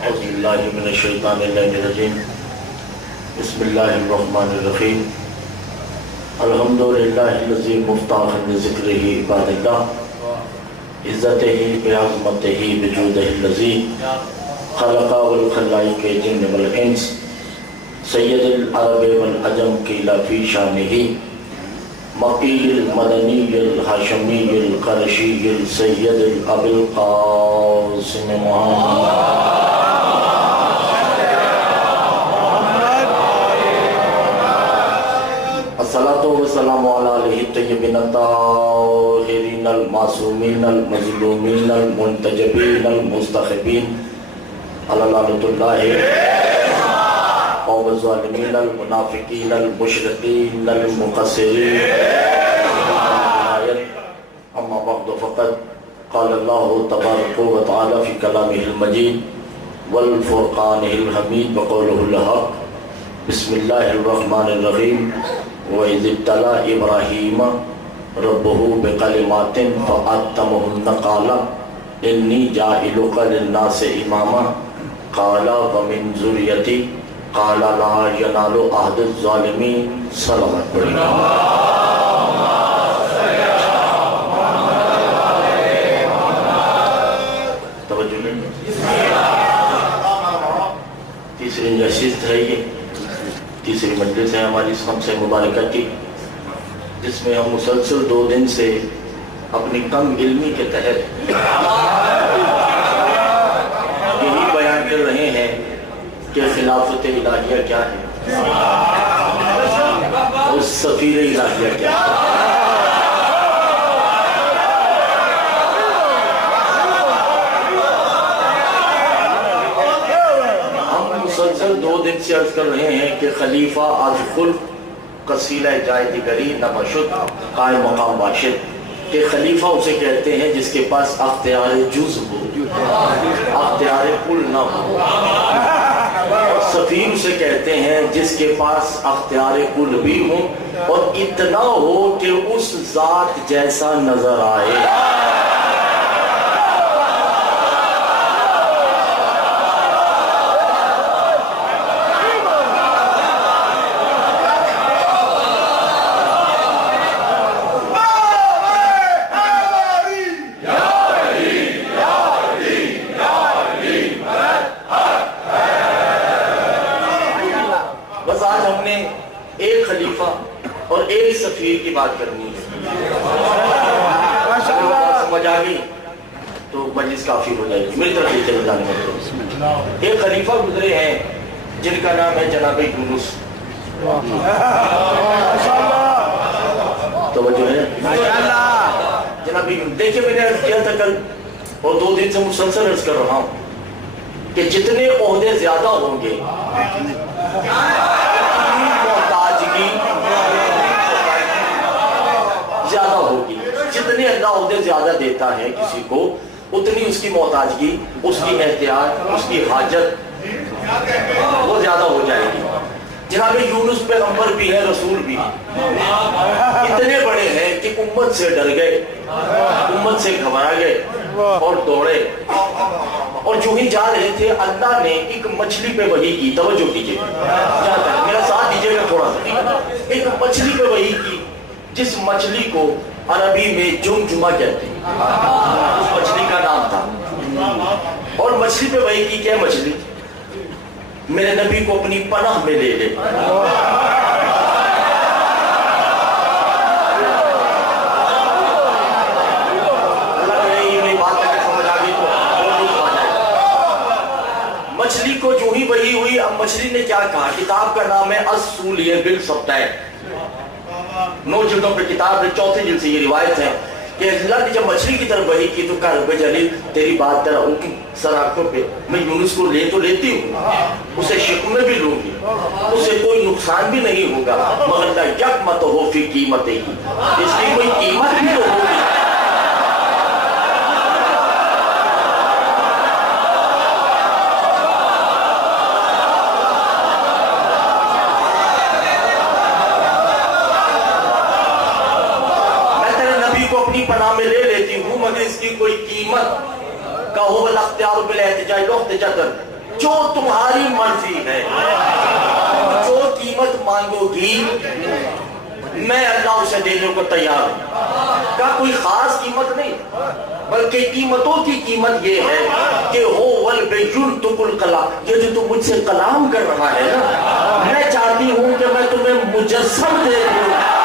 औज़ुबिल्लाहिमिनश्शैतानिर्रजीम बिस्मिल्लाहिर्रहमानिर्रहीम अल्हम्दुलिल्लाहिल्लज़ी मुफ्ताहन बिज़िक्रिही इबादल्लाह इज़्ज़तिही बिअज़मतिही बिजूदिहिल्लज़ी खलक़ा वल खलाइक़ जिन्न वल इंस सय्यदुल अरब वल अजम क़ीला फ़ी शानिही मक़ील मदनील हाशमील क़रशील सय्यदुल अबुल क़ासिम मुहम्मद अस्सलातु वस्सलामु अला आलिहि तय्यबीन ताहिरीन अल मासूमीन अल मज़लूमीन अल मुंतजबीन अल मुस्तख़बीन अला लानतुल्लाहि और ज़ालिमीन अल मुनाफ़िकीन अल मुशरिकीन अल मुक़स्सिरीन अम्मा बअद फ़क़द क़ाल अल्लाहु तबारक व तआला फ़ी कलामिहिल मजीद वल फ़ुरक़ानिहिल हमीद व क़ौलिहिल हक़ बिस्मिल्लाहिर रहमानिर रहीम व इज़ इब्तला इब्राहीम रब्बुहु बिकलिमातिन फ़अतम्महुन्ना क़ाला इन्नी जाइलुका लिन्नासि इमामा क़ाला व मिन ज़ुर्रिय्यती क़ाला ला यनालु अहदुज़ ज़ालिमीन। सलावत पढ़िए। तवज्जो नहीं। तीसरी नशिस्त है ये, तीसरी मजलिस है हमारी सबसे मुबारक की, जिसमें हम मुसलसल 2 दिन से अपनी कम इल्मी के तहत यही बयान कर रहे हैं कि खिलाफत इलाहिया क्या है और सफीर इलाहिया क्या है। हम मुसलसल 2 दिन से अर्ज कर रहे हैं कि खलीफा आज खुल कसीला जाए दिगरी नबशुद कायम मकाम बाशिद के खलीफा उसे कहते हैं जिसके पास अख्तियार जुज़ हो, अख्तियार कुल न हो। सफीर उसे कहते हैं जिसके पास अख्तियार कुल भी हो और इतना हो कि उस जात जैसा नजर आए। और एक सफीर की बात करनी है। समझ आ गई तो मजलिस काफी हो जाएगी। मेरी तरफ से चले जाने वाले एक खलीफा गुजरे हैं जिनका नाम है जनाब यूनुस। तो वो जो है जनाब यूनुस, देखिए मैंने अर्ज किया था कल और 2 दिन से मुसलसल अर्ज कर रहा हूं कि जितने ओहदे ज्यादा होंगे ज्यादा होगी, जितने अल्लाह उहदे ज्यादा देता है किसी को उतनी उसकी मोहताजगी, उसकी एहतियात, उसकी हाजत वो ज्यादा हो जाएगी। जनाब यूनुस पैगंबर भी है, रसूल भी इतने बड़े हैं कि उम्मत से डर गए, उम्मत से घबरा गए और दौड़े। और जो ही जा रहे थे अल्लाह ने एक मछली पे वही की। तवज्जो कीजिए, मेरा साथ दीजिएगा थोड़ा सा। एक मछली पे वही की जिस मछली को अरबी में जुमजुमा कहते हैं, उस मछली का नाम था। और मछली पे वही की क्या मछली? मेरे नबी को अपनी पनाह में ले ले। मछली को जो ही वही हुई। अब मछली ने क्या कहा? किताब का नाम है अस्सूलिय बिल सब्ताह, 9 जिल्दों पे किताब है, 4थी जिल्द से ये रिवायत है कि अल्लाह ने जब मछली की तरफ वही की तो कहा रब्बे जलील तेरी बात तेरा हुक्म सर आंखों पे, मैं यूनुस को ले तो लेती हूँ, उसे शिक में भी लूंगी, उसे कोई नुकसान भी नहीं होगा, मगर यक मत हो फी कीमत ही, इसकी कोई कीमत भी तो होगी। पनाह में ले लेती हूँ मगर इसकी कोई कीमत का जो तुम्हारी मर्जी है, जो कीमत मांगोगी मैं अल्लाह उसे देने को तैयार हूं। का कोई खास कीमत नहीं, बल्कि कीमतों की कीमत ये है कि हो वल बेजुल तुकुल कला, ये जो तुम मुझसे कलाम कर रहा है ना, मैं चाहती हूं कि मैं तुम्हें मुजस्सम दे दूं।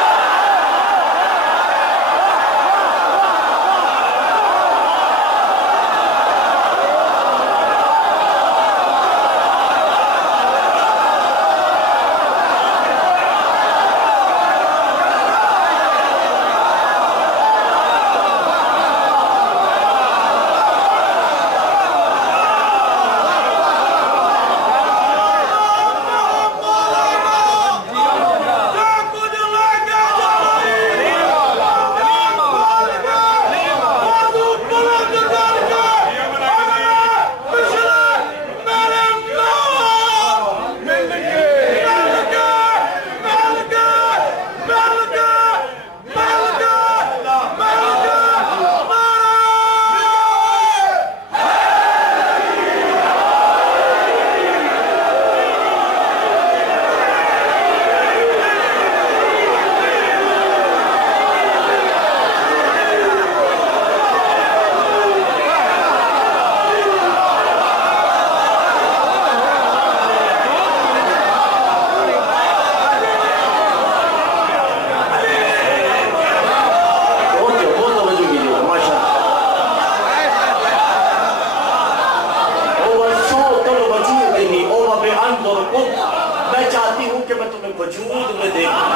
मैं चाहती हूं कि मैं तुम्हें वजूद में देखूं।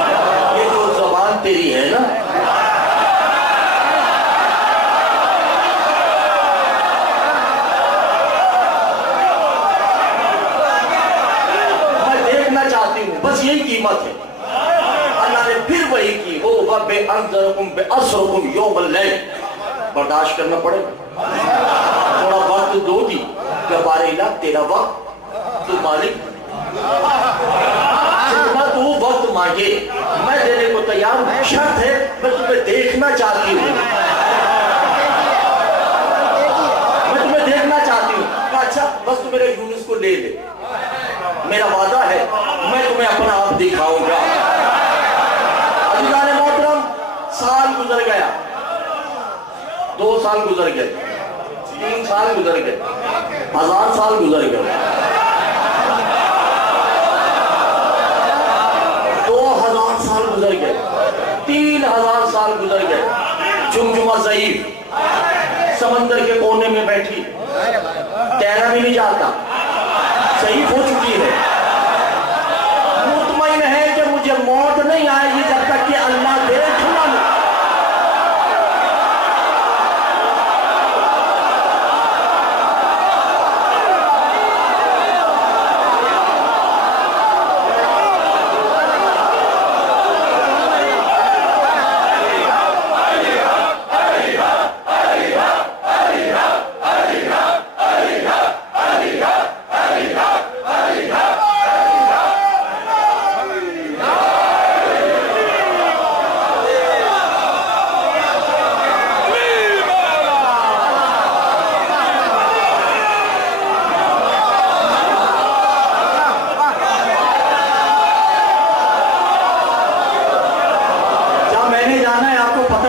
ये जो जबान तेरी है ना, मैं देखना चाहती हूं, बस यही कीमत है। अल्लाह ने फिर वही की, हो वबे अंज़रकुम बिअस्रकुम यौमल लैल, बर्दाश्त करना पड़ेगा। थोड़ा वक्त दोगी कि बारे इलाह तेरा वक्त तू मालिक, जितना तू वक्त मांगे मैं देने को तैयार हूं। शर्त है मैं तुम्हें देखना चाहती हूँ, मैं तुम्हें देखना चाहती हूँ। अच्छा बस तू मेरे यूनुस को ले ले, मेरा वादा है मैं तुम्हें अपना आप दिखाऊंगा। अज़ीज़ान मोहतरम, साल गुजर गया, 2 साल गुजर गए, 3 साल गुजर गए, 1000 साल गुजर गए, 2000 साल गुजर गए, 3000 साल गुजर गए। जुमजुमा ज़ईफ समंदर के कोने में बैठी, तैरना भी नहीं जाता, ज़ईफ हो चुकी है, मुतमईन है कि मुझे मौत नहीं आएगी जब तक कि अल्लाह देख ना ले।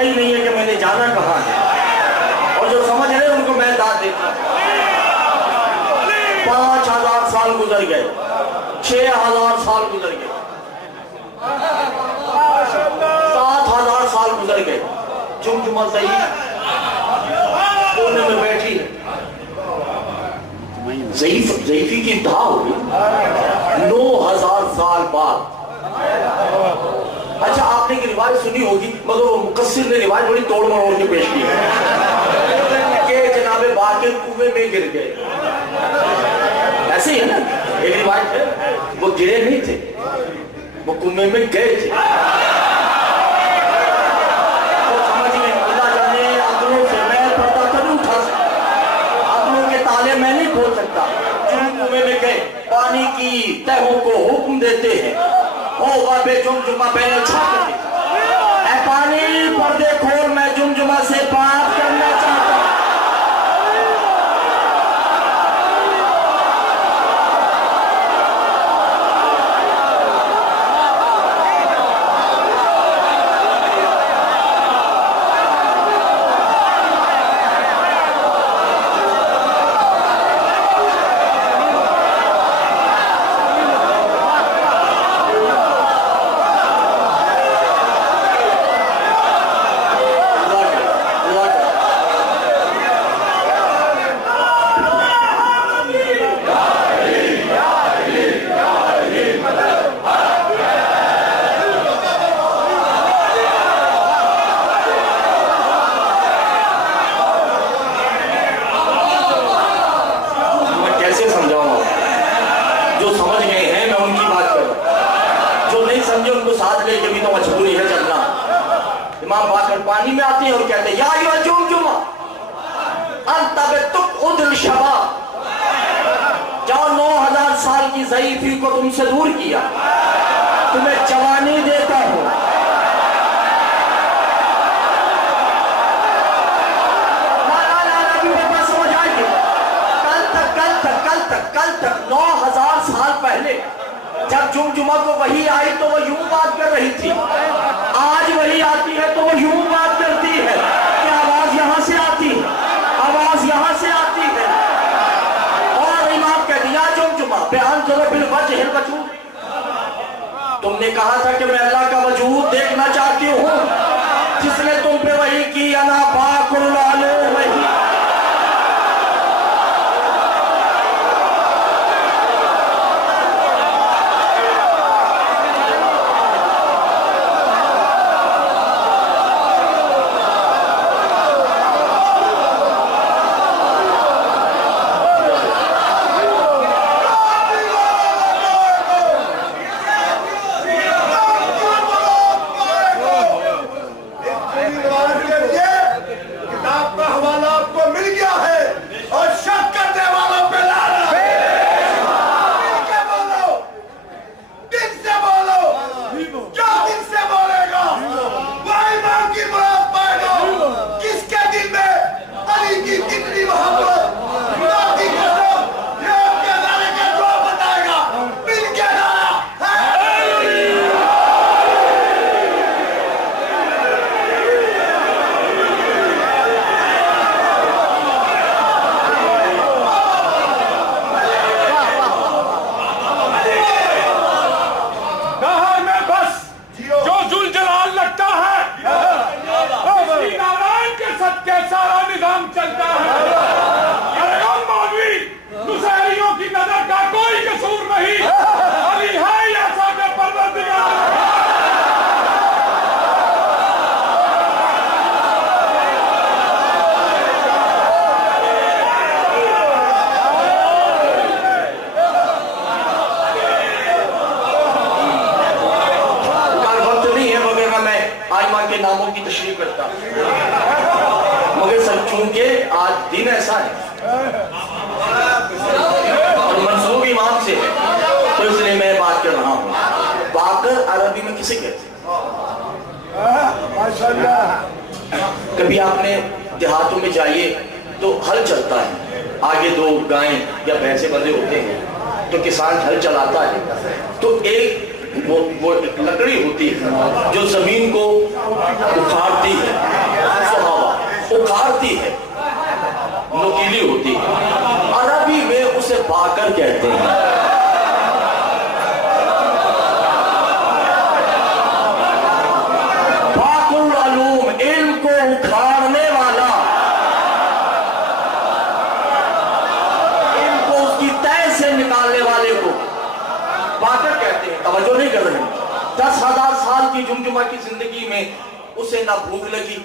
ही नहीं है कि मैंने जाना कहां है, और जो समझ रहे उनको मैं दाद देता हूं। 5000 साल गुजर गए, 6000 साल गुजर गए, 7000 साल गुजर गए। जुमजुमा ज़ईफ कोने में बैठी है, ज़ईफी की इंतहा हो गई 9000 साल बाद। अच्छा आपने की रिवायत सुनी होगी, मगर वो मुकस्सिर ने रिवायत बड़ी तोड़ मरोड़ के पेश की कि जनाबे बाकिर कुएं में गिर गए। ऐसे ही है ना, एक रिवायत है वो गिरे नहीं थे, वो कुएं में गए थे। तो समझ में अल्लाह जाने अकलों से मैं पर्दा तो नहीं उठा सकता, अकलों के ताले मैं नहीं खोल सकता। जुम कुएं में गए, पानी की तहों को हुक्म देते हैं, जुमजुमा पहले छाप पानी पर्दे खोल, मैं जुमजुमा से बात करना चाहता हूं। समझे उनको साथ लेके भी तो मजबूरी है चलना। इमाम बाकर पानी में आते हैं और कहते हैं या यो जुमजुमा अंतबतुक उदल शबा, जाओ 9000 साल की ज़ईफ़ी को तुमसे दूर किया, तुम्हें जवानी देता हूं। समझ आएगी। कल तक 9000 साल पहले जब जुमजुमा को वही आई तो वो यूं बात कर रही थी, आज वही आती है तो वो यूं बात करती है कि आवाज यहां से आती है, आवाज यहां से आती है। और इमाम कह दिया जुमजुमा बयान करो बिल वजह वजूद, तुमने कहा था कि मैं अल्लाह का वजूद देखना चाहती हूँ, जिसने तुम पे वही की अना बाकुल आलो वही। मगर सर चूंकि आज दिन ऐसा है और मंसूब इमाम से है तो इसलिए मैं बात कर रहा हूँ। बाकर अरबी में किसे कहते हैं? कभी आपने देहातों में जाइए तो हल चलता है, आगे 2 गायें या भैंसे बंधे होते हैं तो किसान हल चलाता है तो एक वो लकड़ी होती है जो जमीन को उखाड़ती है, उखाड़ती है, नुकीली होती है। अरबी में उसे बाकर कहते हैं। बाकुल अलूम, इल्म को उखाड़ने वाला, इल्म को उसकी तह से निकालने वाले को बाकर कहते हैं। तवज्जो नहीं कर रहे हैं। 10,000 साल की जुमजुमा की जिंदगी में उसे ना भूख लगी,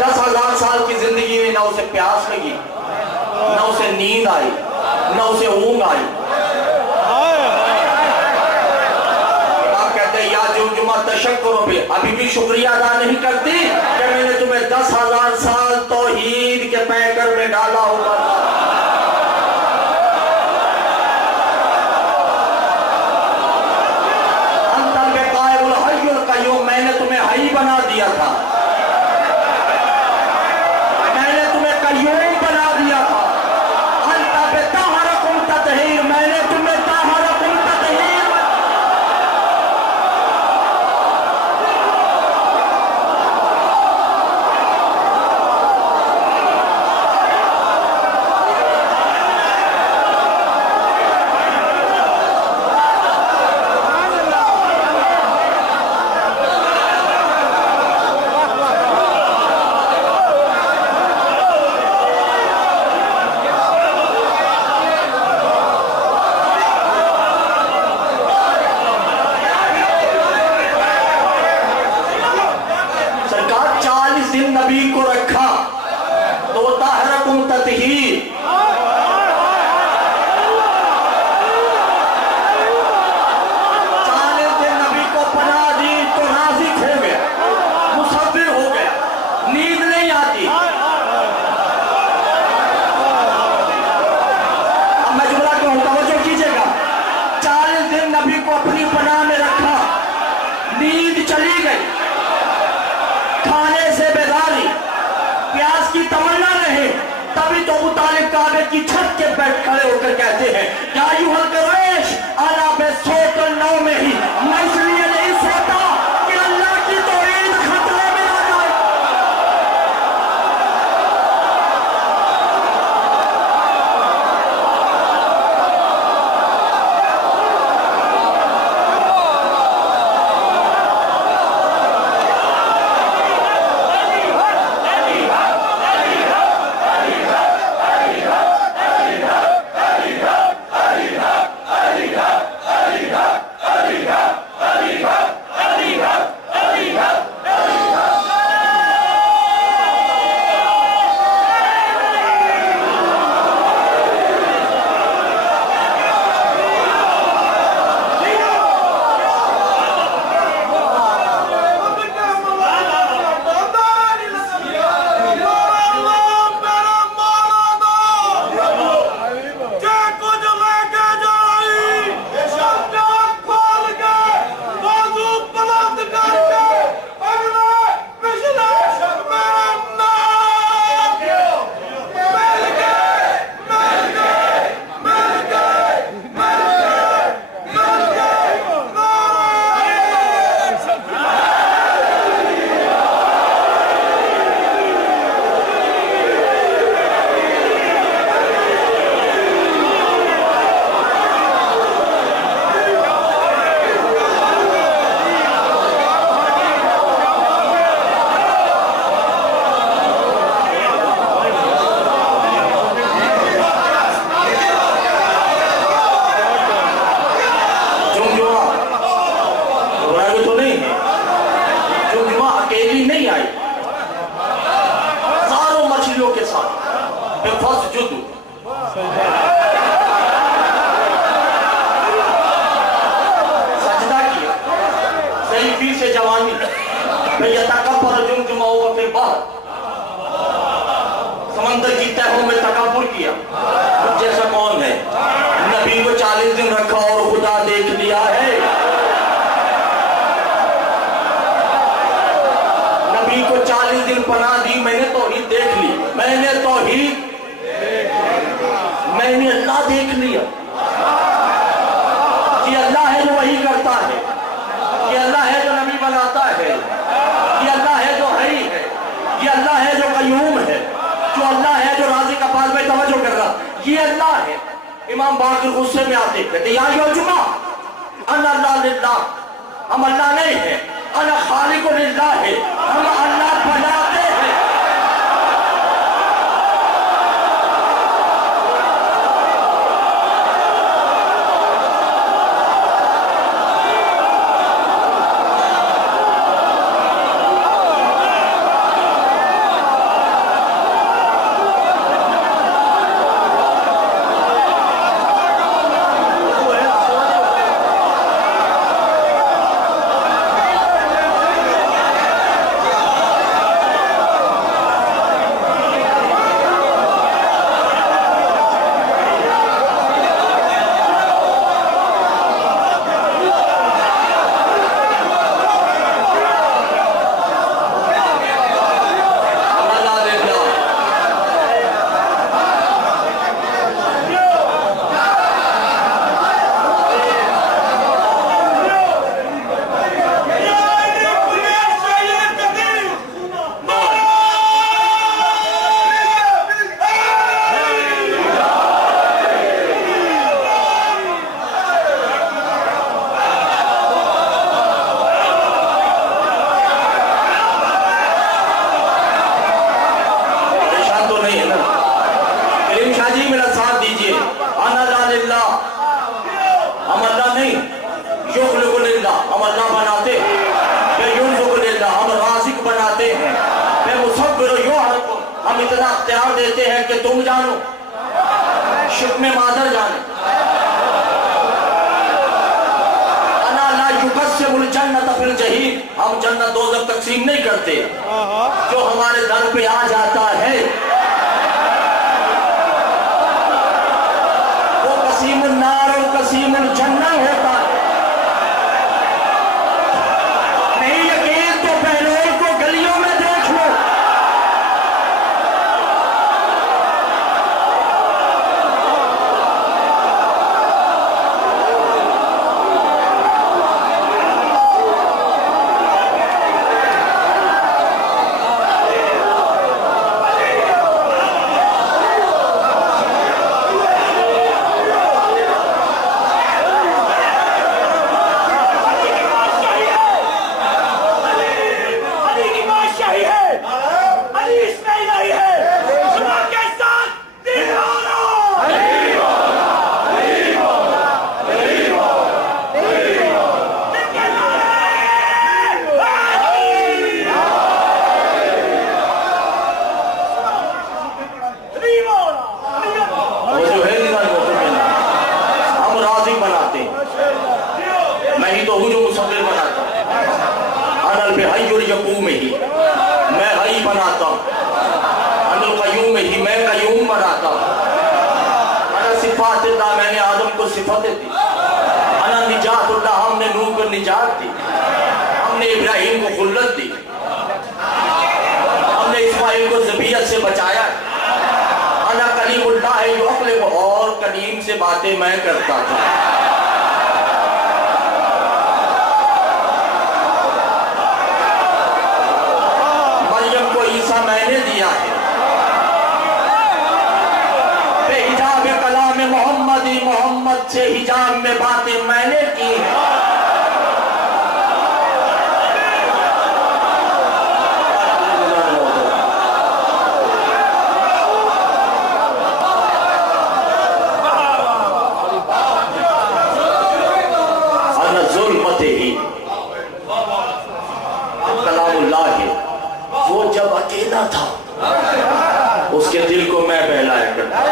10,000 साल की जिंदगी में ना उसे प्यास लगी, ना उसे नींद आई, ना उसे ऊंघ आई। आप कहते हैं या जुमजुमा तशक्कुर पे, अभी भी शुक्रिया अदा नहीं करती कि मैंने तुम्हें 10,000 साल तौहीद के पैकर में डाला होगा। मैंने तुम्हें हई बना दिया था, मैंने तुम्हें कय्यूम बना दिया था। अंता पे ताहरकुम ततहीर, मैंने तुम्हें ताहरकुम ततहीर। नबी को रखा तो ताहरकुम ततहीर, तभी तो अबू तालिब काबे की छत के बैठ खड़े होकर कहते हैं क्या यूहल कुरैश आला बे सोत नौ में ही मैं इसलिए नहीं सोता कि अल्लाह की तौहीद खतरे में आ जाए। सजदा किया सही फिर से जवानी समंदर की तहों में तकब्बुर किया जैसा कौन है। नबी को 40 दिन रखा और खुदा देख लिया है। नबी को 40 दिन पनाह दी, मैंने तौहीद देख ली, मैंने अल्लाह देख लिया। कि अल्लाह है जो वही करता है, कि अल्लाह है जो नबी बनाता है, कि अल्लाह है जो हई है, कि अल्लाह है जो कयूम है, जो अल्लाह है जो राज़ी का पास में तवज्जो कर रहा, ये अल्लाह है। इमाम बाक़िर गुस्से में आते कहते या जुमा अना अल्लाह लिल्लाह, हम अल्लाह नहीं है, अना खालिक़ु लिल्लाह है, हम अल्लाह बनाते हैं। हम इतना अख्तियार देते हैं कि तुम जानो, शुक्र में मादर जाने। अना ला युक़स्सिमुल जन्नत फिल जहीम, हम जन्नत दोज़ख तक़सीम नहीं करते। जो हमारे दर पे आ जाता है वो कसीमुन नार और कसीमुल जन्नत होता है। नहीं यकीन तो बहनों को गलियों में देख लो, सिफतें दी। अना निजातुल्लाह, हमने नूह को निजात दी, हमने इब्राहिम को खुल्लत दी, हमने इस्माइल को ज़बियत से बचाया। अना कलीमुल्लाह युअक़लिब, और कलीम से बातें मैं करता था। मरियम को ईसा मैंने दिया है। बेहिजाब कलाम मोहम्मदी, मोहम्मद से हिजाब में बातें मैंने की हैं। वो जब अकेला था उसके दिल को मैं बहलाया करता।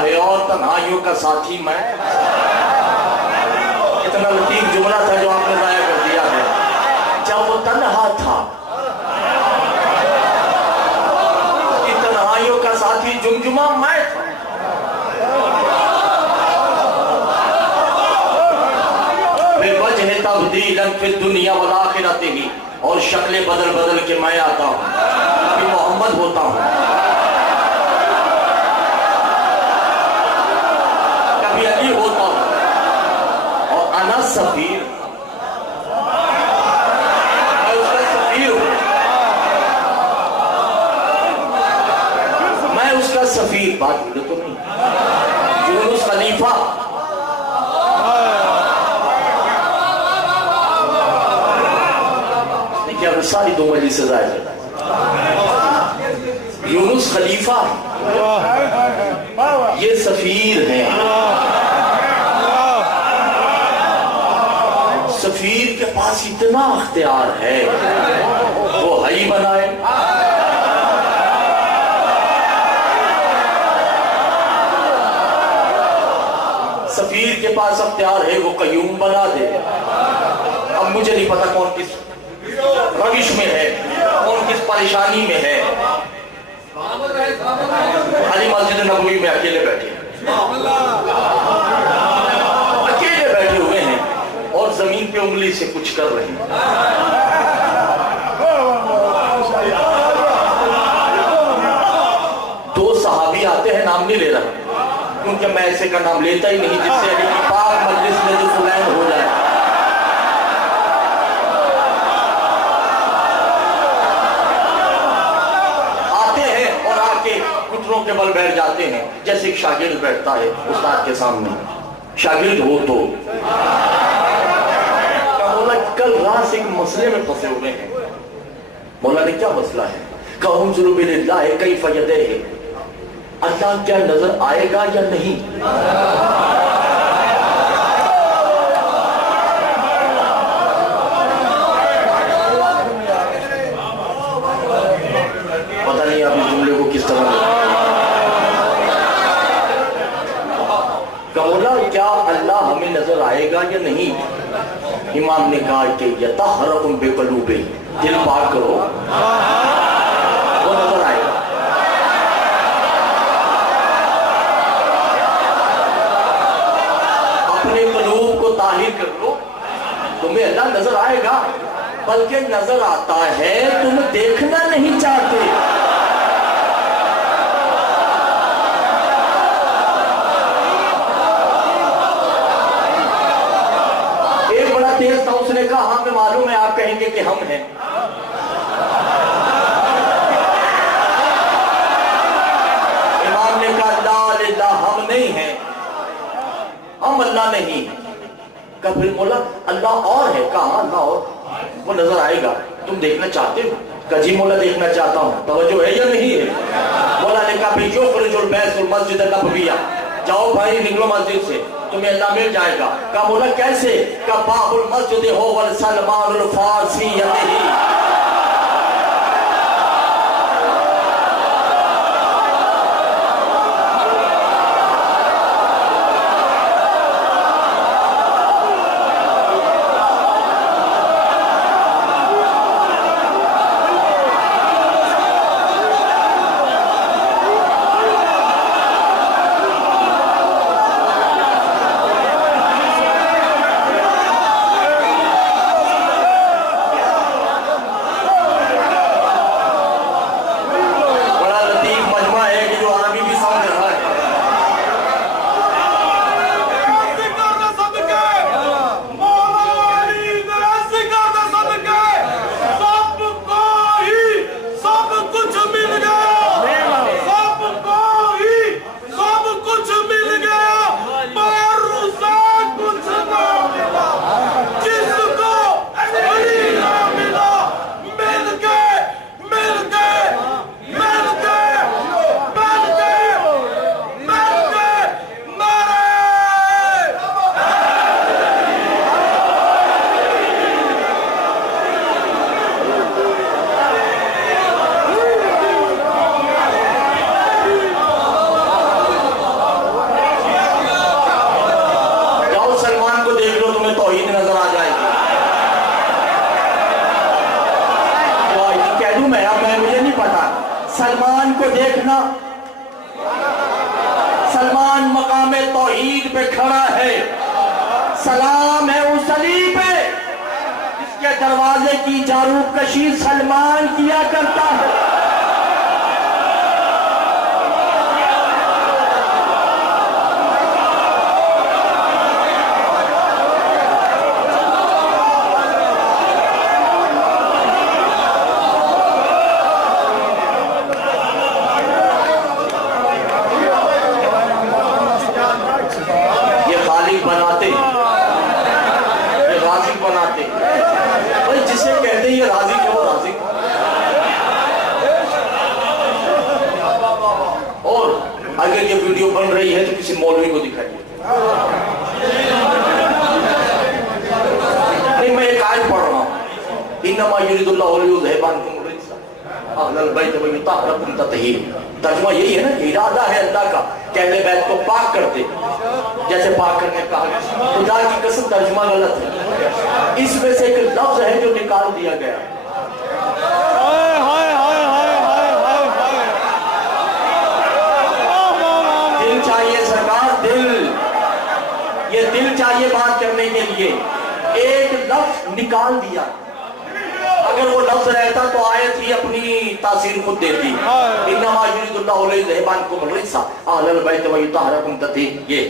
है और तन्हाइयों का साथी मैं। इतना लतीफ जुमला था जो आपने जाया कर दिया है। जब वो तन्हा था, तन्हाइयों का साथी जुमजुमा मैं था। तब्दीलन फिर दुनिया वल आखिरत ही, और शक्लें बदल बदल के मैं आता हूँ, फिर मोहम्मद होता हूँ। कभी अली होता हूँ, और अना सफीर, मैं उसका सफीर हूँ। मैं उसका सफीर, बात बोले तो नहीं। यूनुस खलीफा, क्या सारी दो मजलिस से जाए। यूनुस खलीफा ये सफीर हैं। सफीर के पास इतना अख्तियार है, वो हई बनाए, सफीर के पास अख्तियार है वो कयूम बना दे। अब मुझे नहीं पता कौन किस रविश में है, कौन किस परेशानी में है। अली मस्जिद नबवी में अकेले बैठे हुए हैं और जमीन पे उंगली से कुछ कर रहे हैं। दो सहाबी आते हैं, नाम नहीं ले रहा क्योंकि मैं ऐसे का नाम लेता ही नहीं जिससे अली की पाक मजलिस में जो फुलैन हो जाए। के बल बैठ जाते हैं जैसे एक शागिर्द बैठता है उस्ताद के सामने। शागिर्द हो तो मौला कल रात से एक मसले में फंसे हुए हैं। मौला ने क्या मसला है? कई फयदे है, अल्लाह क्या नजर आएगा या नहीं? पता नहीं आप इस जुमले को किस तरह कौला, क्या अल्लाह हमें नजर आएगा या नहीं? इमाम ने कहा कि यतहरकुम बिक़ुलूबि, दिल पाक करो, वो नजर आएगा। अपने क़ुलूब को ताहिर कर लो, तुम्हें अल्लाह नजर आएगा। बल्कि नजर आता है, तुम देखना नहीं चाहते। तेज था, उसने कहा हमें मालूम है, आप कहेंगे कि हम हैं। इमाम ने कहा ला हम नहीं हैं, हम अल्लाह नहीं। कहा फिर बोला अल्लाह और है? कहा अल्लाह और, वो नजर आएगा, तुम देखना चाहते हो? कहा जी मौला देखना चाहता हूँ, तवज्जो है या नहीं है? मौला ने कहा फिर जो खुरुजुल बैतुल मस्जिद नबविया, जाओ भाई निकलो मस्जिद से, तुम्हें अल्लाह मिल जाएगा। का बोला कैसे? का बाबुल मस्जिद हो वल सलमानुल फारसी यही। सलमान को देखना, सलमान मकामे तौहीद पे खड़ा है, सलाम है उस अली पे जिसके दरवाजे की जारू कशी सलमान किया करता है। अगर ये वीडियो बन रही है तो किसी मौलवी को दिखाइए। नहीं, मैं एक आयत पढ़ रहा हूँ, इन्नमा युरिदुल्लाहु लियुज़हिबानकुम रिज्सा अहलल बैत व युतहिरकुम तत्हीरा। तर्जुमा यही है ना, इरादा है अल्लाह का कि अहले बैत को पाक कर दे, जैसे पाक करने कहा गया। खुदा की कसम तर्जुमा गलत है, इसमें से एक लफ्ज है जो निकाल दिया गया। चाहिए सरकार, दिल, ये दिल चाहिए बात करने के लिए। एक लफ्ज निकाल दिया, अगर वो लफ्ज रहता तो आयत ही अपनी तासीर खुद देती। इन्नमा युरिदुल्लाहु लियुज़हिबानकुम रिज्सा अहलल बैत व युतहिरकुम तत्हीरा, ये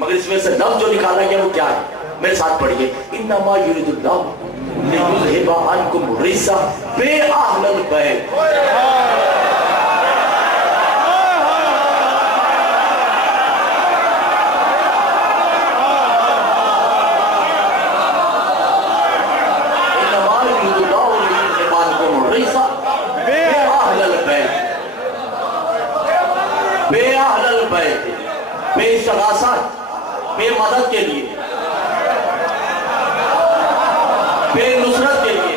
मगर इसमें से लफ्ज जो निकाला गया वो क्या है, मेरे साथ पढ़िए। इन्नमा युरिदुल्लाहु लियुज़हिबानकुम रिज्सा बे अहलल बैत। बेमदद के लिए, बेनुसरत के लिए,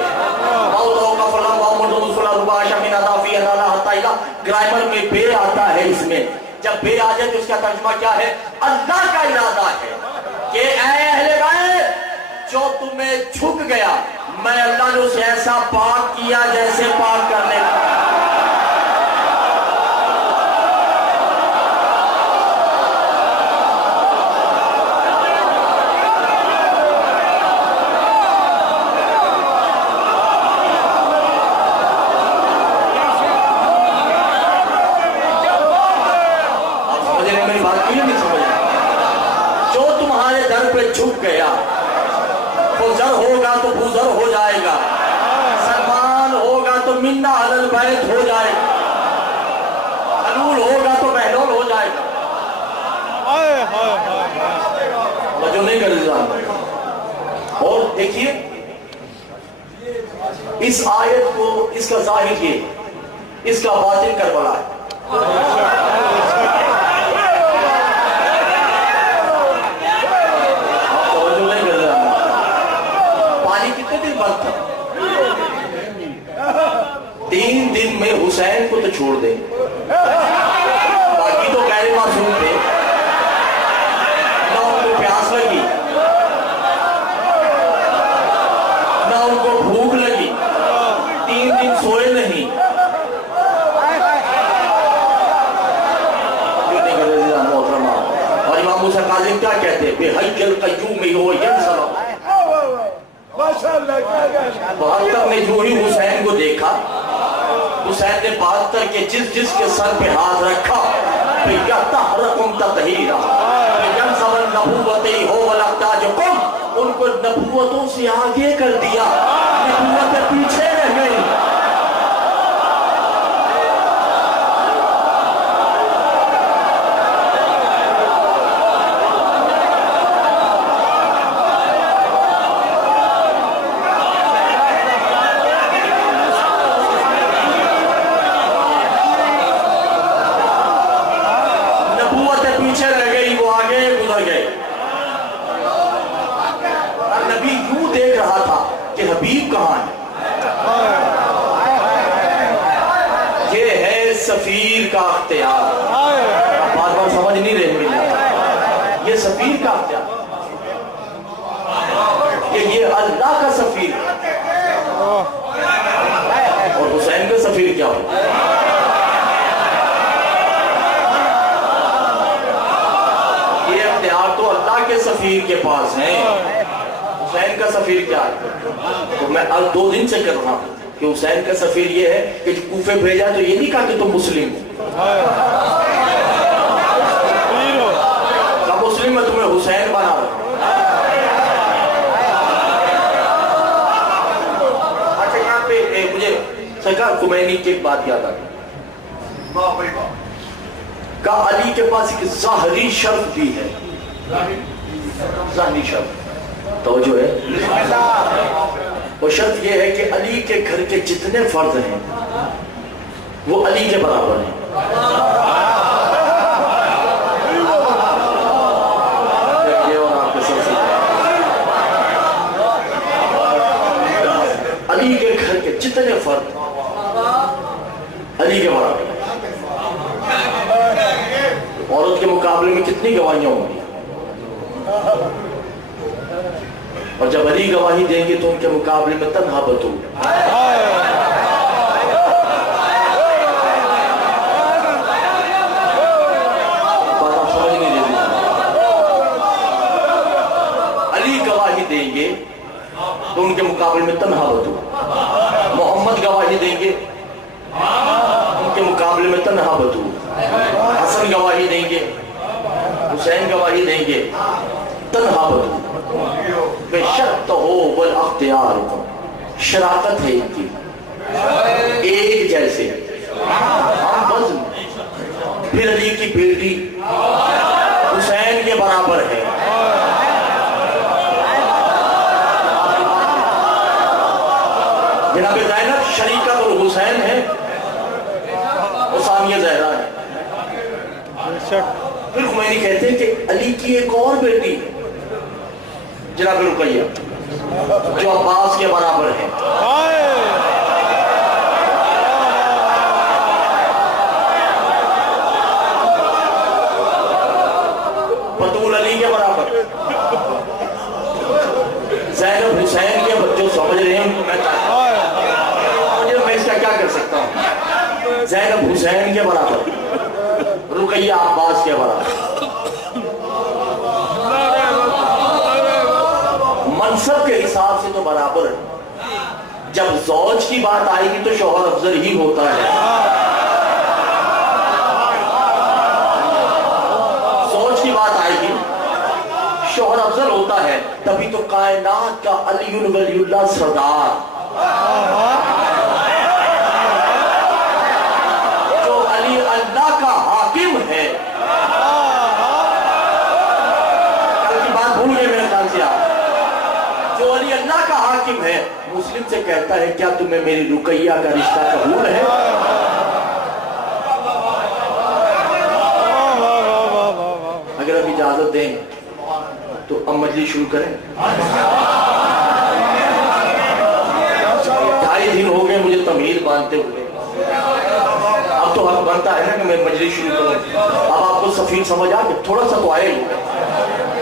ग्रामर में बे आता है। इसमें जब बे आ जाए तो उसका तर्जुमा क्या है? अल्लाह का इरादा है कि ऐ अहले बैत जो तुम्हें झुक गया, मैं अल्लाह ने उसे ऐसा पाक किया जैसे पाक करने का। झुक गया, फुजर होगा तो फुजर हो जाएगा, सलमान होगा तो मिन्ना अहलल बैत हो जाएगा, अनूल होगा तो बहलोल हो जाएगा। जो नहीं कर। और देखिए इस आयत को, इसका जाहिर ये, इसका बातिन करबला है। तीन दिन में हुसैन को तो छोड़ दे, बाकी तो गैर मासूम थे, ना उनको प्यास लगी, ना उनको भूख लगी, 3 दिन सोए नहीं। और इमाम मूसा काज़िम क्या कहते हैं? बेहय्युल क़य्यूम हो यंसलम। 72 में जो ही हुसैन को देखा, हुसैन ने 72 के जिसके सर पे हाथ रखा, उनको नबूवतों से आगे कर दिया, नबूवतें पीछे रह गई। हबीब कहां है? ये है सफीर का अख्तियार। बार बार समझ नहीं रहे मेरी, ये सफीर का अख्तियार, ये अल्लाह का सफीर। और हुसैन का सफीर क्या हो? के पास हैं। हुसैन का सफीर क्या है? तो मैं अब 2 दिन से कर रहा हूँ कि हुसैन का सफीर ये है कि कूफे भेजा तो ये नहीं कहा कि तुम मुस्लिम हो, मुस्लिम में तुम्हें हुसैन बना रहा। अच्छा, यहाँ पे मुझे सरकार खुमैनी की एक बात याद आ गई का अली के पास एक ज़ाहरी शर्त भी है, ज़ाहरी शर्त तो जो है वो शर्त ये है कि अली के घर के जितने फर्ज हैं वो अली के बराबर हैं। अली के घर के जितने फर्ज अली के बराबर। औरत के मुकाबले में कितनी गवाहियां होंगी, और जब अली गवाही देंगे तो उनके मुकाबले में तन्हा बतूल। बात आप समझ नहीं रहे। अली गवाही देंगे तो उनके मुकाबले में तन्हा बतूल। मोहम्मद गवाही देंगे उनके मुकाबले में तन्हा बतूल। हसन गवाही देंगे, हुसैन गवाही देंगे, तन्हा बतूल। बेशक तो हो वल अख्तियार, शराकत है इनकी एक जैसे। हम बस फिर अली की बेटी हुसैन के बराबर है। जनाब ज़ैनब शरीकत और हुसैन है, सानिया ज़हरा है। फिर खुमैनी कहते हैं कि अली की एक और बेटी जनाब रुकैया जो अब्बास के बराबर है। बतूल अली के बराबर, ज़ैनब हुसैन के बच्चों समझ रहे हैं। मैं इसका क्या कर सकता हूँ? ज़ैनब हुसैन के बराबर, रुकैया अब्बास के बराबर। मनसब के हिसाब से तो बराबर है। जब ज़ौज की बात आएगी तो शौहर अफजल ही होता है। ज़ौज की बात आएगी शौहर अफजल होता है। तभी तो कायनात का अली वलीउल्लाह सरदार, जो अली अल्लाह का हाकिम है। कल की बात भूल गए मेरे ख्याल से आप। जो अली अल्लाह का हाकिम है मुस्लिम से कहता है क्या तुम्हें मेरी रुकैया का रिश्ता कबूल है? अगर अब इजाजत दें तो अब मजलिस शुरू करें। 2.5 दिन हो गए मुझे तमीर बांधते हुए। अब तो हक बनता है ना कि मैं मजलिस शुरू करूं। अब आपको सफीर समझ आ गया, थोड़ा सा तो आए,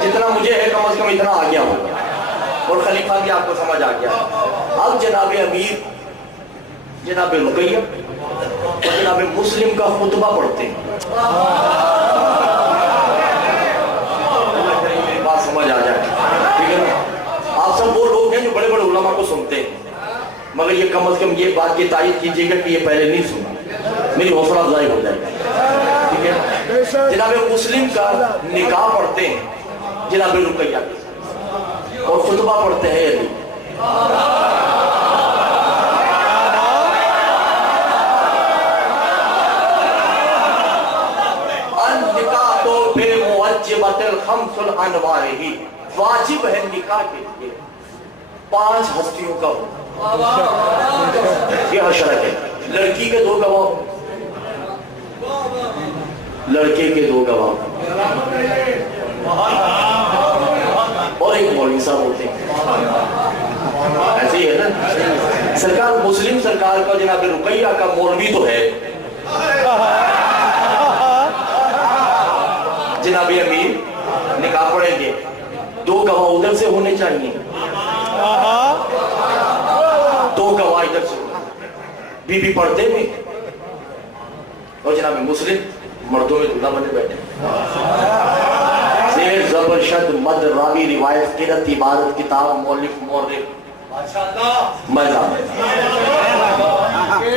जितना मुझे है कम से कम इतना आ गया होगा, और खलीफा भी आपको समझ आ गया। अब जनाब अमीर, जनाब रुकैया और जनाब मुस्लिम का खुतबा पढ़ते हैं। बात समझ आ जाए, ठीक है ना? आप सब वो लोग हैं जो बड़े बड़े उलमा को सुनते हैं, मगर ये कम से कम ये बात की तारीफ कीजिएगा कि ये पहले नहीं सुना, मेरी हौसला अफजाई हो जाएगी, ठीक है? जनाब मुस्लिम का निकाह पढ़ते हैं जनाब रुकैया और खुतबा पढ़ते हैं अली। वाजिब है निकाह के लिए 5 हस्तियों का होना। यह शर्त है। लड़की के 2 गवाह, लड़के के 2 गवाह और एक मौलवी साहब होते हैं। ऐसे ही है ना सरकार। मुस्लिम सरकार का जनाब रुकैया का मौलवी तो है, जनाब अमीर निकाह पढ़ेंगे, 2 गवाह उधर से होने चाहिए, 2 गवाह इधर से, बीबी पर्दे में और जनाब मुस्लिम मर्दों में दूल्हा बने बैठे। शेर जबर शद मद रावी रिवायत किरत इबादत किताब मौलिफ मौर्रिख मजा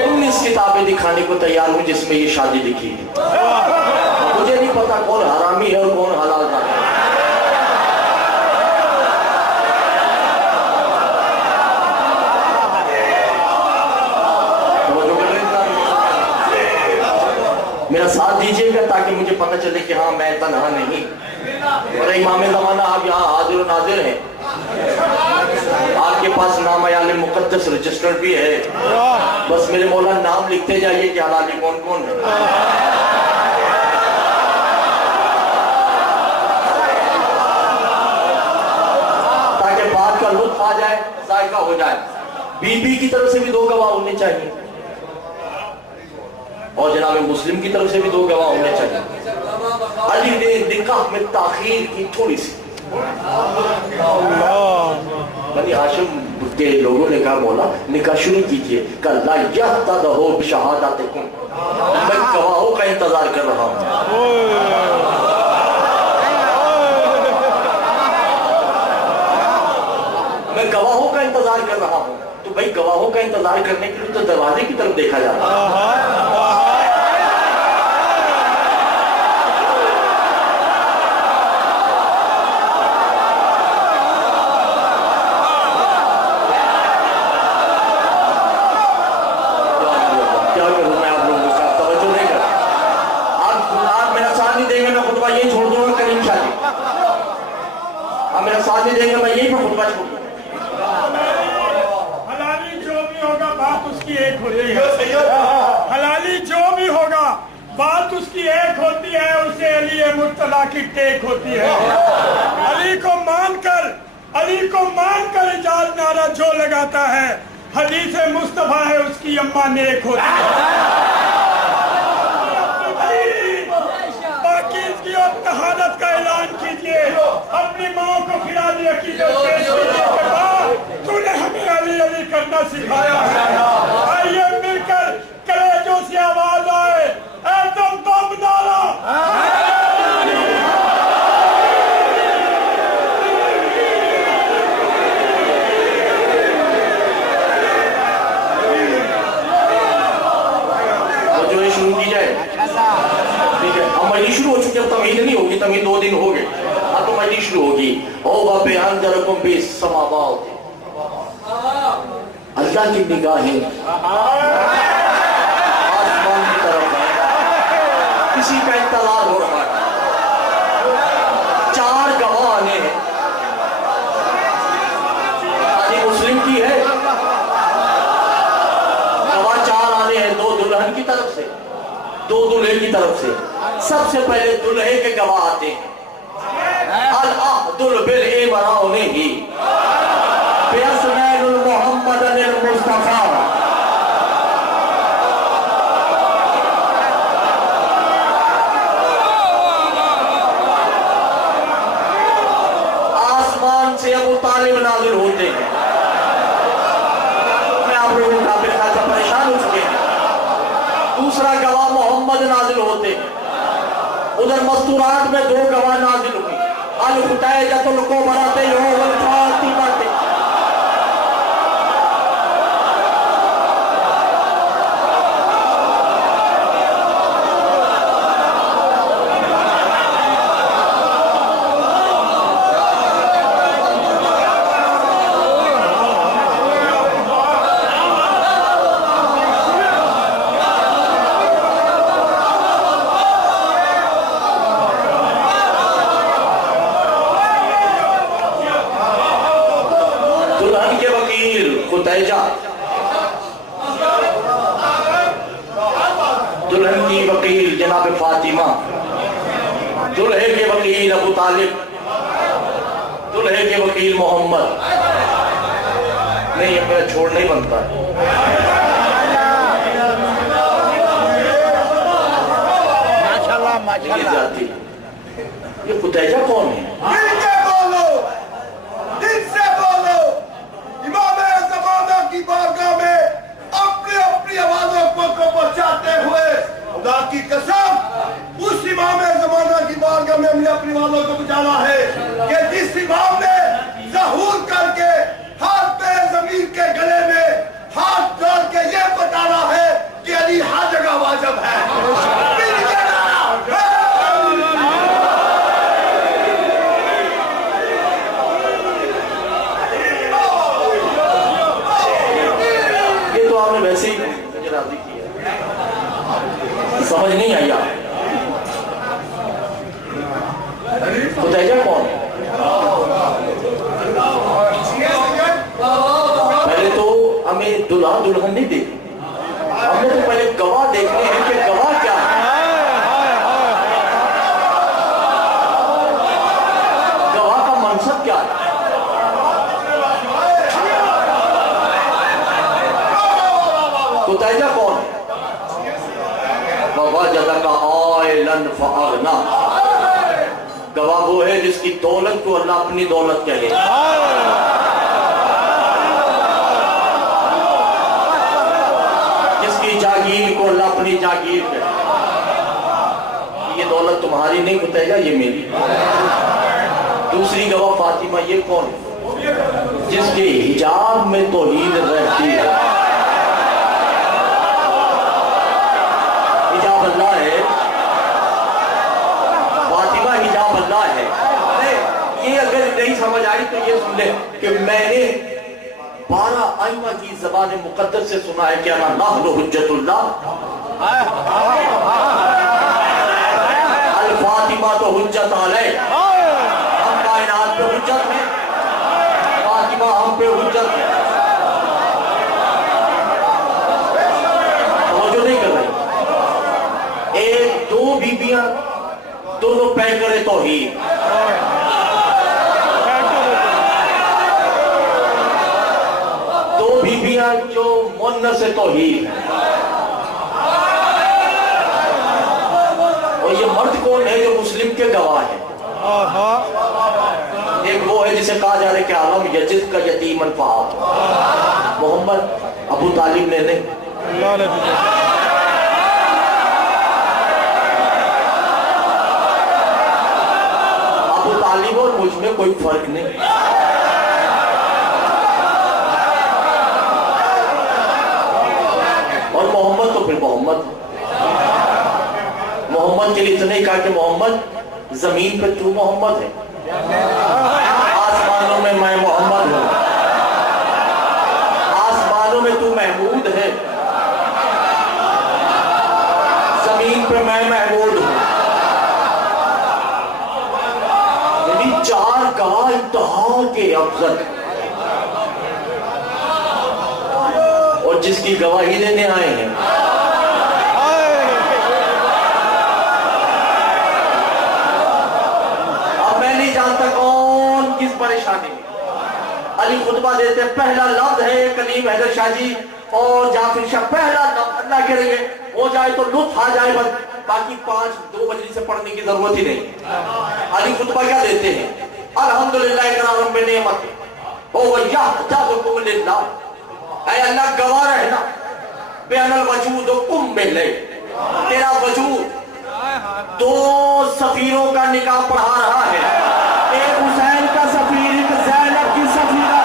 19 किताबें दिखाने को तैयार हूं जिसमें ये शादी लिखी है। मुझे नहीं पता कौन हरामी है और कौन हलाल है। मेरा साथ दीजिएगा ताकि मुझे पता चले कि हाँ मैं तन्हा नहीं, और इमाम ज़माना आप यहाँ हाजिर नाजिर हैं। आपके पास नाम अयाल मुकद्दस रजिस्टर भी है, बस मेरे मौला नाम लिखते जाइए कि हलाली कौन कौन है। ताकि बात का लुत्फ आ जाए, जायका हो जाए। बीबी की तरफ से भी 2 गवाह होने चाहिए और जनाब मुस्लिम की तरफ से भी 2 गवाह होने चाहिए। अली ने निकाह में ताखीर की थोड़ी सी, बनी हाशिम के लोगों ने कहा मौला निकाह शुरू कीजिए। कल्ला यहतदहु बिशहादतिकुम, मैं गवाहों का इंतजार कर रहा हूं। मैं गवाहों का इंतजार कर रहा हूं। तो भाई गवाहों का इंतजार करने के लिए तो दरवाजे की तरफ देखा जाता है। साथ देंगे मैं यही पर खुतबा छोड़। हलाली जो भी होगा बात उसकी एक होती है। हलाली जो भी होगा बात उसकी एक होती है। उसे अली मुर्तजा की टेक होती है। अली को मानकर इजाज़ नारा जो लगाता है हदीस मुस्तफा है उसकी अम्मा नेक होती है। बाकी और तहादत का ऐलान कीजिए, अपनी माँ को खिला दिया कीजिए के बाद तूने हमें अली अली करना सिखाया है। आइए मिलकर कलेजों से आवाज आए, एकदम दम नारा। जो ये शुरू की जाए, ठीक है। अब मजलिस शुरू हो चुकी है, अब तमीज़ नहीं होगी, तमीज़ 2 दिन हो गए, अब तो मजलिस शुरू होगी। ओ बाबे अंदरकुम भी समावात, अल्लाह की निगाहें आसमान की तरफ है, किसी का इंतजार हो रहा है। 4 गवाह आने हैं, शादी मुस्लिम की है, गवाह 4 आने हैं, 2 दुल्हन की तरफ से, 2 दूल्हे की तरफ से। सबसे पहले दुल्हे के गवाह आते हैं। अल अहदुल बिल इमरानिही बिअस्माइल मुहम्मदनिल मुस्तफा। आसमान से अबू तालिब नाजिल होते हैं। मैं आप लोगों का परेशान हो चुके हैं। दूसरा गवाह मोहम्मद नाजिल होते हैं। उधर मस्तूरात में 2 गवाह नाजिल हुई। अल खुतैजतुल कुबराते वल फातिमाते। दुल्हन की वकील जनाब फातिमा, दुल्हे के वकील अबू तालिब, दुल्हे के वकील मोहम्मद। नहीं ये मेरा छोड़ नहीं बनता है। माशाल्लाह माशाल्लाह। जाती ये खुतैजा कौन है? की बारगाह में अपनी अपनी आवाजों को पहुंचाते हुए खुदा की कसम उस इमाम ज़माना की बारगाह में हमने अपनी वालों को बचाना है कि जिस इमाम ने ज़हूर करके हाथ पे जमीन के गले में हाथ डाल के ये बताना है कि अली हर जगह वाजिब है। ये तो आपने वैसे ही मुझे राजी किया, समझ नहीं आई आप। खुदैजा कौन? पहले तो हमें दुल्हा दुल्हन नहीं देखी, हमने तो पहले गवाह देखने हैं कि गवाह क्या है, गवाह का मनसब क्या है। खुदैजा कौन है? बाबा जदा का आयलन फअगना, गवाह वो है जिसकी दौलत को अल्लाह अपनी दौलत कहे। जिसकी जागीर को अल्लाह अपनी जागीर कहे। ये दौलत तुम्हारी नहीं खुदैजा, ये मेरी। दूसरी गवाह फातिमा, ये कौन है? जिसके हिजाब में तौहीद रहती है। हिजाब अल्लाह है, फातिमा हिजाब अल्लाह है। ये अगर नहीं समझ आई तो ये सुन ले कि मैंने 12 आइमा की ज़बान मुक़द्दस से सुना है कि नहनु हुज्जतुल्लाह, अल फातिमा तो हुज्जत अलैह, हम कायनात पे हुज्जत हैं, फातिमा हम पे हुज्जत है। समझो नहीं कर रही। एक दो बीबियां दोनों पैकरे तौहीद, दो बीबियां जो मुन्नस तौहीद है। और ये मर्द कौन है जो मुस्लिम के गवाह है? एक वो है जिसे कहा जा रहा है कि आलम यजिद का यतीमन फहाब, मोहम्मद अबू तालिब ने तालिब और मुझ में कोई फर्क नहीं। और मोहम्मद तो फिर मोहम्मद, मोहम्मद के लिए इतना ही कहा कि मोहम्मद जमीन पे तू मोहम्मद है, आसमानों में मैं मोहम्मद हूं, आसमानों में तू महमूद है, जमीन पे मैं महमूद हूं। चार गवाह इंतहा के अफजल, और जिसकी गवाही देने आए हैं। अब मैं नहीं जानता कौन किस परेशानी में। अली खुतबा देते, पहला लफ्ज है कलीम हैदर शाह जी और जाफिर शाह, पहला लफ्ज अल्लाह करेंगे हो जाए तो लुत्फ आ जाए, बस बाकी 2 बजे से पढ़ने की जरूरत ही नहीं। अली खुतबा क्या देते हैं? अल्हम्दुलिल्लाह रब्बिल नेमत ओ यहतजुकुम लिल्लाह, ऐ अल्लाह गवाह रहना बेअनल वजूद कुम बिल्ले, तेरा वजूद 2 सफीरों का निकाह पढ़ा रहा है, एक हुसैन का सफीर, एक ज़ैनब की सफीरा।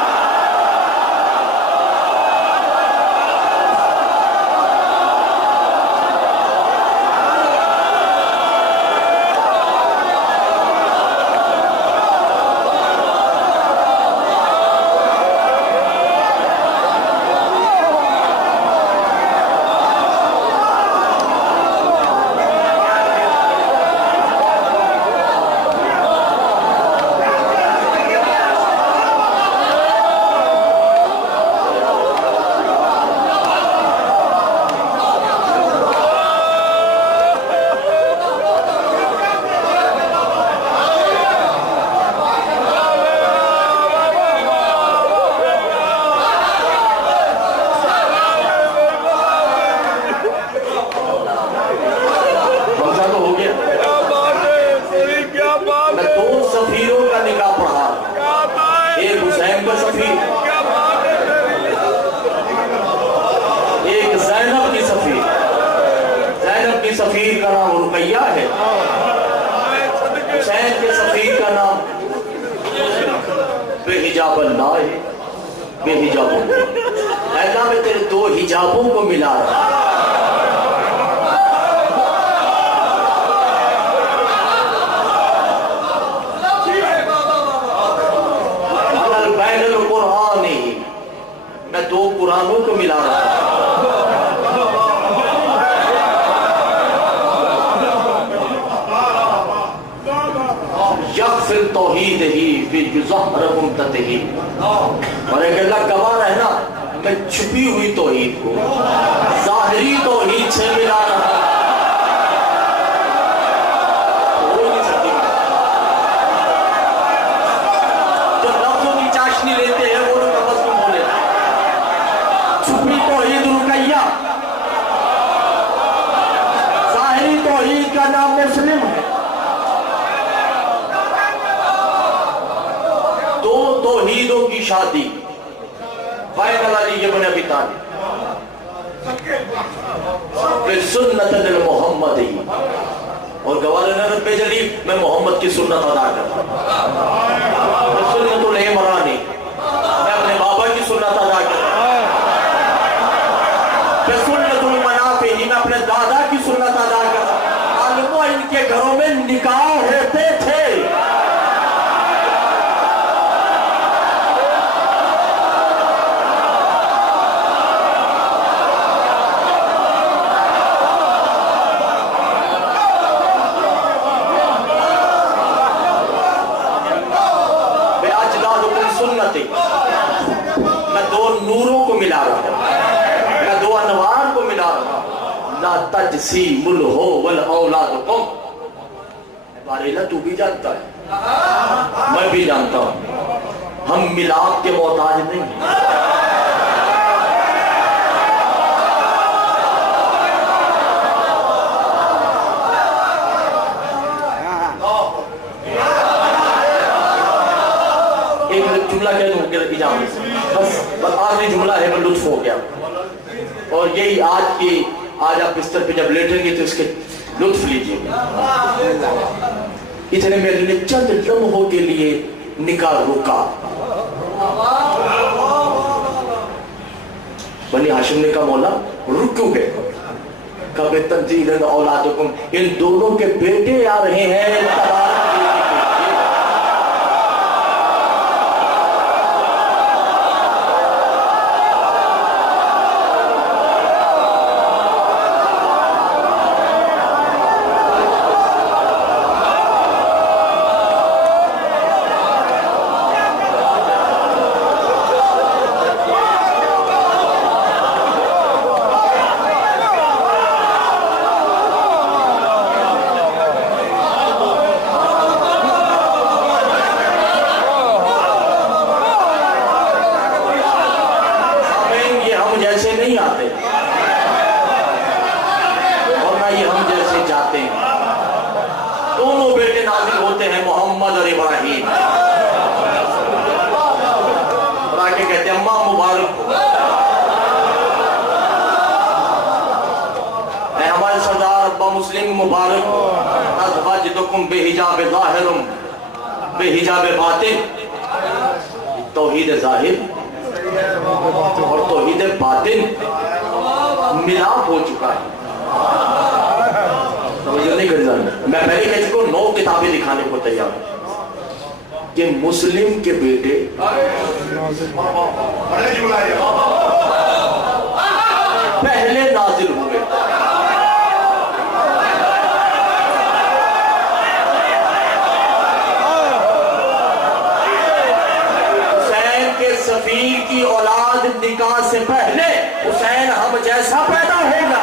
वल्लाह बेहिजाबों को, अल्लाह में तेरे दो हिजाबों को मिला रहा। मैं दो कुरानों को मिला रहा हूं। यकफिर तौहीद ही फिर युज़हरकुम ततही, और एक अल्लाह गवाह है ना, मैं छुपी हुई तौहीद को ज़ाहिरी तौहीद से मिला रहा हूं। हो नहीं सकती। जो लफ्ज़ों की चाशनी लेते हैं वो लोग बस तुम बोले छुपी तौहीद रुकैया, ज़ाहिरी तौहीद का नाम मुस्लिम है। तौहीदों की शादी फाइनल अली इब्न अबी तालिब फिर सुन्नत मोहम्मदी, और गवाह रब्बे जलील मैं मोहम्मद की सुन्नत अदा करता हूं। सुन्नतुल इमरानी मैं अपने बाबा की सुन्नत अदा करता हूं। फिर सुन्नतुल मनाफी मैं अपने दादा की सुन्नत अदा करता हूं। इनके घरों में निकाह होते थे। मैं दो नूरों को मिला रहा हूं, मैं दो अनवार को मिला रहा हूं। ला तजसीमुल हो वल औलादुकुम, बारेला तू भी जानता है, मैं भी जानता हूं, हम मिलाप के मोहताज नहीं हैं। जुमला कह दूं कि इजाजत से बस आखिरी जुमला है, पर लुत्फ हो गया। और यही आज आप बिस्तर पे जब लेटेंगे तो इसके लुत्फ लीजिएगा। इतने मेरे लिए चंद लम्हों के लिए निकाह रुका। बनी हाशिम ने कहा मौला रुक क्यों गए? कब तंजील औलादुकुम, इन दोनों के बेटे आ रहे हैं। मुस्लिम मुबारक अज़वाजुकुम बेहिजाब ज़ाहिरुम बेहिजाब बातिन, तौहीद ज़ाहिर और तौहीद बातिन मिलाप हो चुका है। नहीं कर मैं पहले कह चुका हूं, 9 किताबें दिखाने को तैयार हूं कि मुस्लिम के बेटे पहले नाजिल हुए। सफीर की औलाद निकाह से पहले हुसैन हम जैसा पैदा होगा।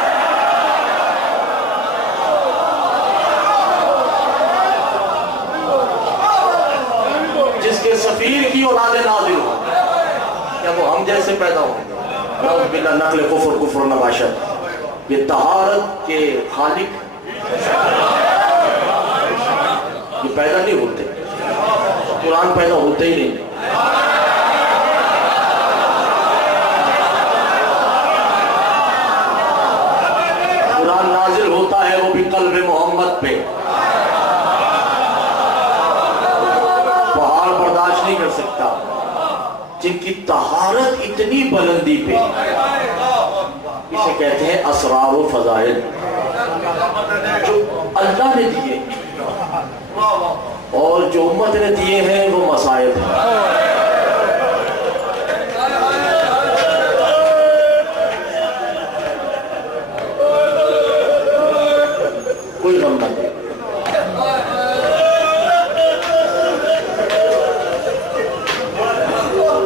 जिसके सफीर की औलाद नाज़िल हो, क्या वो हम जैसे पैदा होंगे? नक़ल कुफ्र कुफ्र नबाशत, ये तहारत के खालिक ये पैदा नहीं होते, कुरान पैदा होते ही नहीं। नाजिल होता है वो भी कल्ब मोहम्मद पे। पहाड़ बर्दाश्त नहीं कर सकता, जिनकी तहारत इतनी बुलंदी पे, इसे कहते हैं असरार व फजाइल, जो अल्लाह ने दिए और जो उम्मत ने दिए हैं वो मसाइब हैं। कोई गम न दे,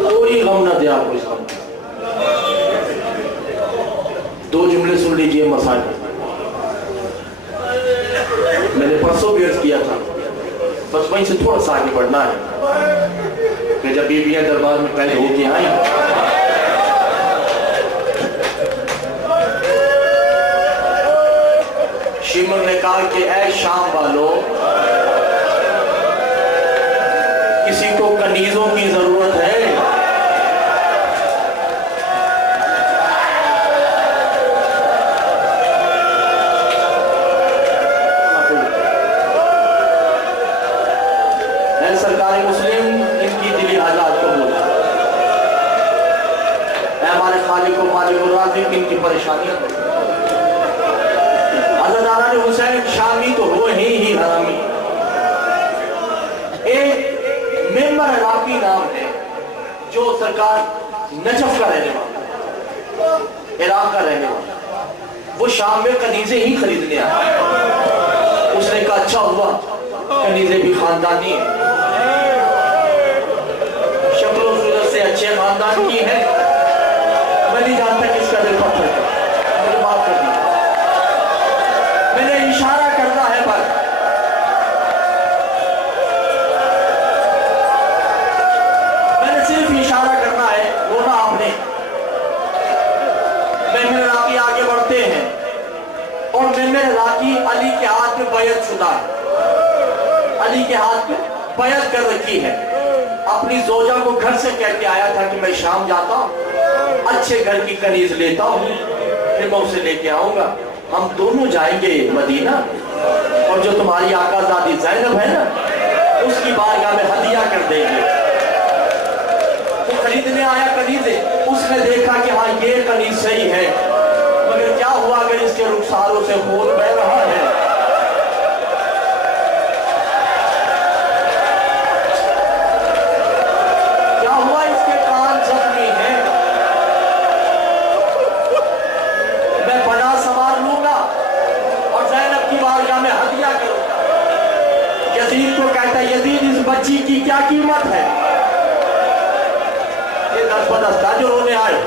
कोई गम न दे आपको। इस गम दो जुमले सुन लीजिए मसाइल। मैंने परसों भी अर्ज किया था, बस वहीं से थोड़ा सा आगे बढ़ना है कि जब बीबियां दरबार में कैद होके आई, शिमर ने कहा कि ऐ शाम वालों, किसी को कनीजों की जरूरत है? सरकारी मुस्लिम इनकी दिली हाजात को बोला, हमारे खालिक को मालिक को राज़िक इनकी परेशानियां। हुसैन शामी तो हुए ही हरामी। एक मेंबर इराकी नाम है जो सरकार नजफ का रहने वाला, इराक का रहने वाला, वो शाम में कनीजे ही खरीदने आया। उसने कहा अच्छा हुआ, कनीजे भी खानदानी है, शक्ल सूरत से अच्छे खानदान की है, मैं नहीं जानता किसका दिल पत्थर है, मुझे माफ कर दीजिए। मैंने इशारा करना है, पर मैंने सिर्फ इशारा करना है, वो ना आपने। मेरे राकी आगे बढ़ते हैं और मेरे राकी अली के हाथ में बैत शुदा है, अली के हाथ में बैत कर रखी है। अपनी जोजा को घर से कह के आया था कि मैं शाम जाता हूं, अच्छे घर की कनीज लेता हूं, फिर मैं उसे लेके आऊंगा, हम दोनों जाएंगे मदीना, और जो तुम्हारी आकाज़ादी ज़ैनब है ना, उसकी बारगाह में हदिया कर देंगे। वो खरीदने आया कनीज़े, उसने देखा कि हाँ ये कनीज़ सही है, मगर क्या हुआ अगर इसके रुखसारों से खून बह रहा है? क्या हुआ इसके कान जख्मी हैं? मैं बड़ा सवार लूंगा और ज़ैनब की बारगाह में हदिया करूंगा। यजीद को कहता है, यजीद इस बच्ची की क्या कीमत है? ये 10 जो रोने आए।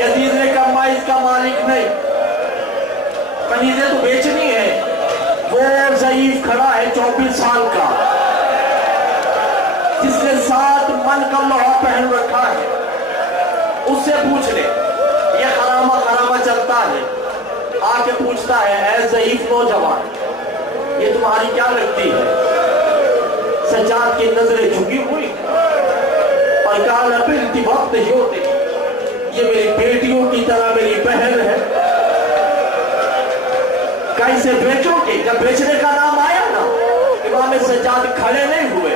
यजीद ने कहा मैं इसका मालिक नहीं, कनीज़ें तो बेचनी है। वो ज़ईफ खड़ा है 24 साल का, जिसने 7 मन का लोहा पहन रखा है, उससे पूछ ले, ये खरामा खरामा चलता है। आके पूछता है, ऐ ज़ईफ नौजवान, ये तुम्हारी क्या लगती है? सज्जाद की नजरें झुकी हुई और कहा बिनती वक्त होते, ये मेरी बेटियों की तरह मेरी बहन है, कैसे बेचोगे? जब बेचने का नाम आया ना, इमाम सज्जाद खड़े नहीं हुए,